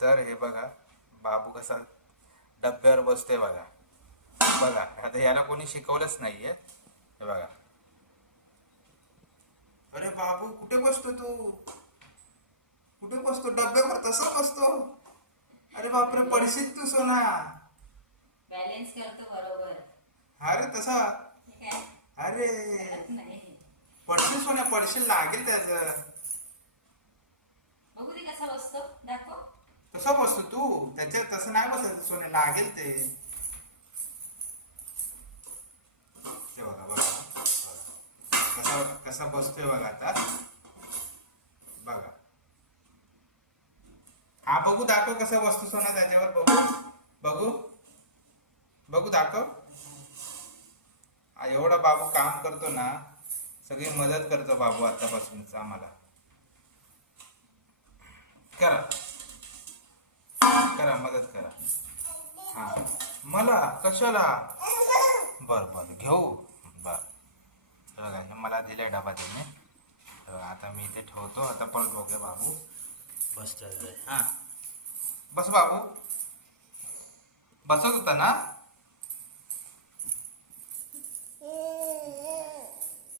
तर हे बघा बाबू कसा डब्यावर बसतोय बघा. बघा आता याला कोणी शिकवलंच नाहीये. हे बघा. अरे बाबू कुठे बसतो तू? कुठे बसतो? डब्यावर तसा बसतो? अरे बापरे, पडशील तू सोना. बॅलन्स करतो बरोबर. अरे तसा. अरे पडशील सोन्या, पडशील, लागेल त्याचं. बघू दे कसा बसतो, दाखव. कसा बसतो तू? त्याच्या तसं नाही बसायचं सोन्या, लागेल ते. हे बघा बघा कसा कसा बसतोय बघा आता. बघा हा बघू, दाखव कसा बसतो सोना त्याच्यावर. बघू बघू बघू, दाखव. एवढा बाबू काम करतो ना, सगळी मदत करतो बाबू आतापासूनच आम्हाला. करा करा, मदत करा. हा मला कशाला? बर बर घेऊ. बर बघा मला दिलाय डबा त्याने. आता मी इथे ठेवतो. आता पण बघूया बाबू बसतोय. हा बस बाबू, बसत होता ना.